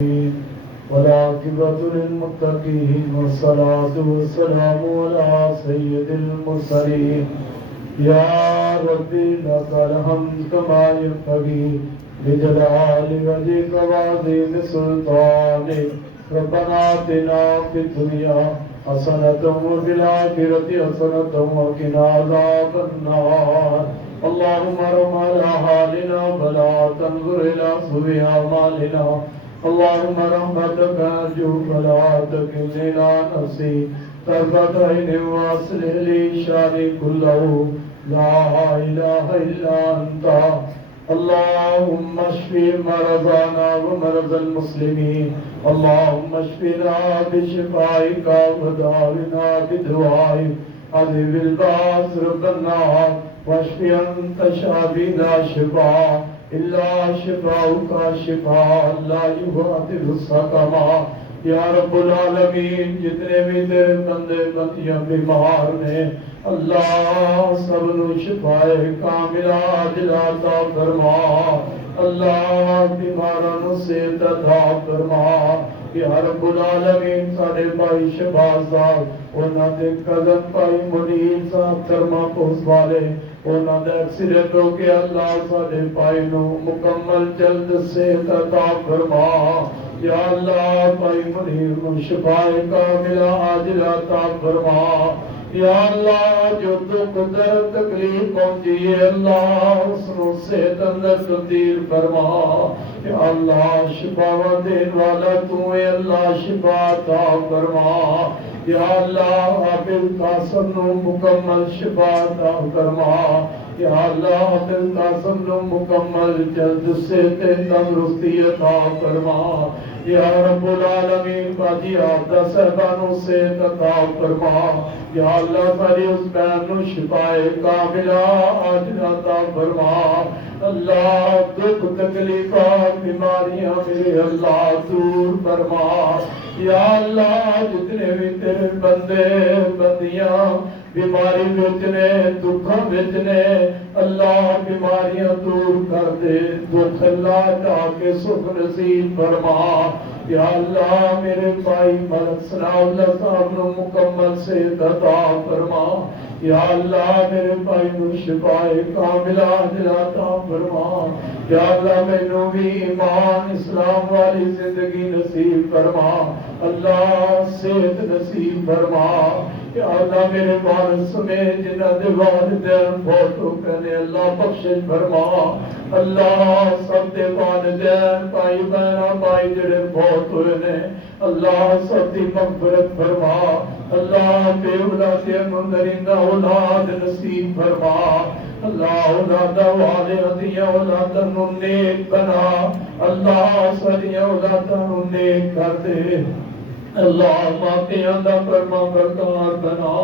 والعاقبة للمتقين والصلاة والسلام على سيد المرسلين. يا ربي لك الحمد كما ينبغي لجلال وجهك وعظيم سلطانك. ربنا آتنا في الدنيا حسنة وفي الآخرة حسنة وقنا عذاب النار. اللهم ارحم على حالنا ولا تنظر إلى سوء أعمالنا. اللهم رحمتك أرجو فلا تكلني إلى نفسي طرفة عين واصلح لي شأني كله لا إله إلا أنت. اللهم اشف مرضانا ومرضى المسلمين. اللهم اشفنا بشفائك وداونا بدوائك. أذهب الباس رب النار واشف أنت شافي لا شفاء إلا شفاؤك شفاء لا يغادر سقما. یا رب العالمین جتنے بھی تیرے بندے بندیاں بیمار نے اللہ سب نو شفائے کاملہ عاجلہ عطا فرما. اللہ بیماراں نو صحت عطا فرما. یا رب العالمین ساڈے بھائی شہباز صاحب انہاں دے کزن بھائی منیر صاحب تھرما پوسٹ والے انہاں دا ایکسیڈنٹ ہو کے اللہ ساڈے بھائی نو مکمل جلد صحت عطا فرما. یا اللہ بھائی منیر نو شفائے کاملہ عاجلہ عطا فرما. یا اللہ جو دکھ درد تکلیف پہنچی ہے اللہ اس نو صحت اندر تبدیل فرما. یا اللہ شفا دین والا تو ہے اللہ شفا عطا فرما. یا اللہ حافظ قاسم نو مکمل شفا عطا فرما. یا اللہ حافظ قاسم نو مکمل جلد سے تندرستی عطا فرما. یا رب العالمین باجی آفدہ صاحبانوں سے عطا فرما. یا اللہ ساری اس بہن نو شفائے کاملہ عاجلہ عطا فرما. اللہ دکھ تکلیفات بیماریاں میرے اللہ دور فرما. یا اللہ جتنے بھی تیرے بندے بندیاں بیماری بچنے دکھاں بچنے اللہ بیماریاں دور کر دے. دکھ اللہ کے سکھ نصیب فرما. یا اللہ میرے بھائی ملک ثناء اللہ صاحب نو مکمل صحت عطا فرما. یا اللہ میرے بھائی نو شفائے کاملہ عاجلہ عطا فرما. یا اللہ مینوں بھی ایمان اسلام والی زندگی نصیب فرما. اللہ صحت نصیب فرما. یا اللہ میرے وارث سمیت جنہاں دے والدین فوت ہو گئے اللہ بخشش فرما. اللہ سب دے والدین بھائی بہناں بھائی جڑے فوت ہوئے نے اللہ سب دی مغفرت فرما. اللہ بے اولادیاں نوں درندہ اولاد نصیب فرما. اللہ اولاد والے دیاں اولاداں نوں نیک بنا. اللہ ساریاں اولاداں نوں نیک کر دے. اللہ ماپیاں دا فرما بردار بنا.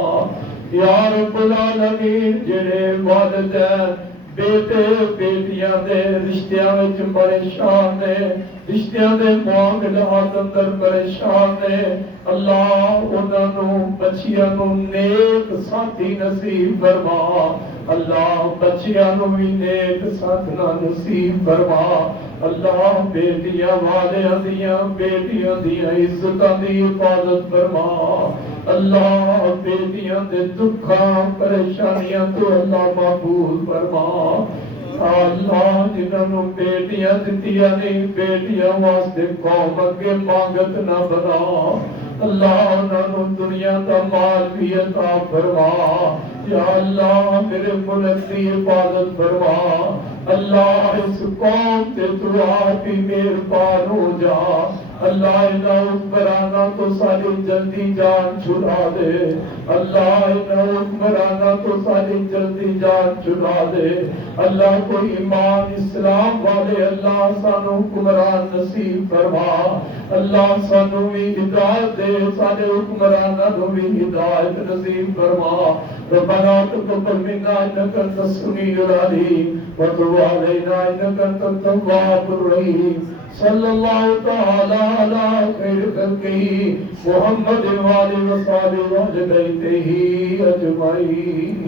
یا رب العالمین جڑے والدین بیٹے بیٹیاں دے رشتیاں وچ پریشان نے رشتیاں دے معاملات اندر پریشان نے اللہ انہاں نوں بچیاں نوں نیک ساتھی نصیب فرما. اللہ بچیاں نوں بھی نیک ساتھنا نصیب فرما. اللہ بیٹیاں والیاں دیاں بیٹیاں دیاں عزتاں دی حفاظت فرما. اللہ بیٹیاں دے دکھاں پریشانیاں تو اللہ محفوظ فرما. اللہ جنہاں نوں بیٹیاں دتیاں نہیں بیٹیاں واسطے قوم اگے مانگت نہ بنا. اللہ انہاں نوں دنیا دا مال بھی عطا فرما. یا اللہ میرے ملک دی حفاظت فرما. اللہ اس قوم تے دعا بھی مہربان ہو جا. اللہ انہاں حکمراناں تو ساری جلدی جان چھڑا دے. اللہ انہاں حکمراناں تو ساری جلدی جان چھڑا دے. اللہ کوئی ایمان اسلام والے اللہ سانو حکمران نصیب فرما. اللہ سانو بھی ہدایت دے سارے حکمراناں نو بھی ہدایت نصیب فرما. ربنا تقبل منا انك انت السميع العليم وتب علينا انك انت التواب الرحيم. صلی اللہ تعالی علی خیر خلقہ محمد وآلہ وصحبہ اجمعین.